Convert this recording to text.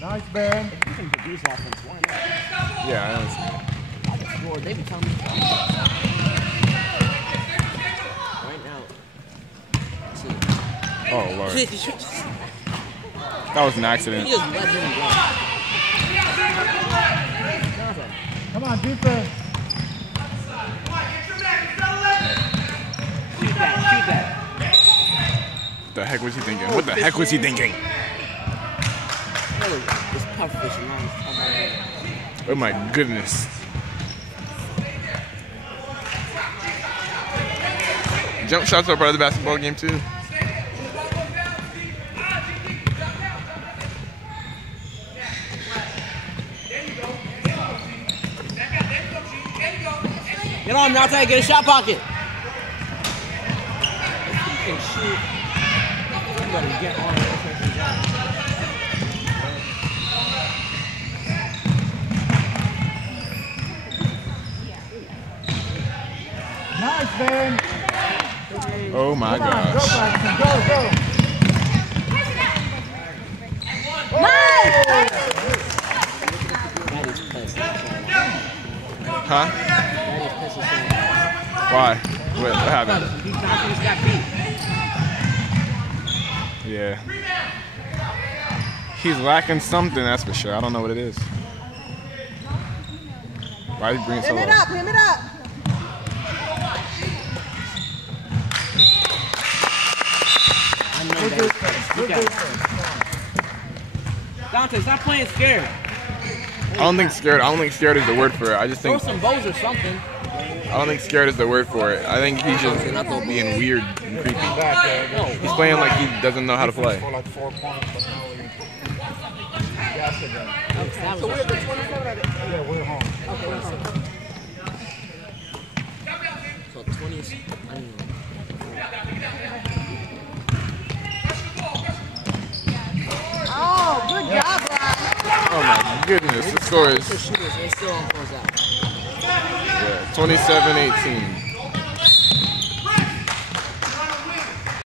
Nice, Ben. If you can produce offense, why not? Yeah, I understand. I just scored. They be telling me. Right now. See. Oh, Lord. That was an accident. He just let him go. Come on, defense. Shoot that. What the heck was he thinking? What the heck was he thinking? Really, it's tough fishing. Now it's tough. Oh my goodness. Jump shots are part of the basketball game too. Get on, Nate. Get a shot pocket. You can shoot. You better get on the offensive line. Nice, Ben. Oh my Come on, go, gosh. Braxton. Go. Nice! That is pissed. Huh? That is pissed. Why? What happened? He just got beat. Yeah. He's lacking something, that's for sure. I don't know what it is. Why is he bringing so low? Him it up. I know that. Dante, stop playing scared. I don't think scared is the word for it. I just Throw think some bows or something. I don't think scared is the word for it. I think he's just being weird and creepy. No. He's playing like he doesn't know how to play. For like 4 points, but now we gassed again. So we're the 27 Yeah, we're home. Okay, we're home. So 20 is, I don't know. Oh, good job, Brian. Oh my goodness, the score is The shooters, they still on close out. 27-18.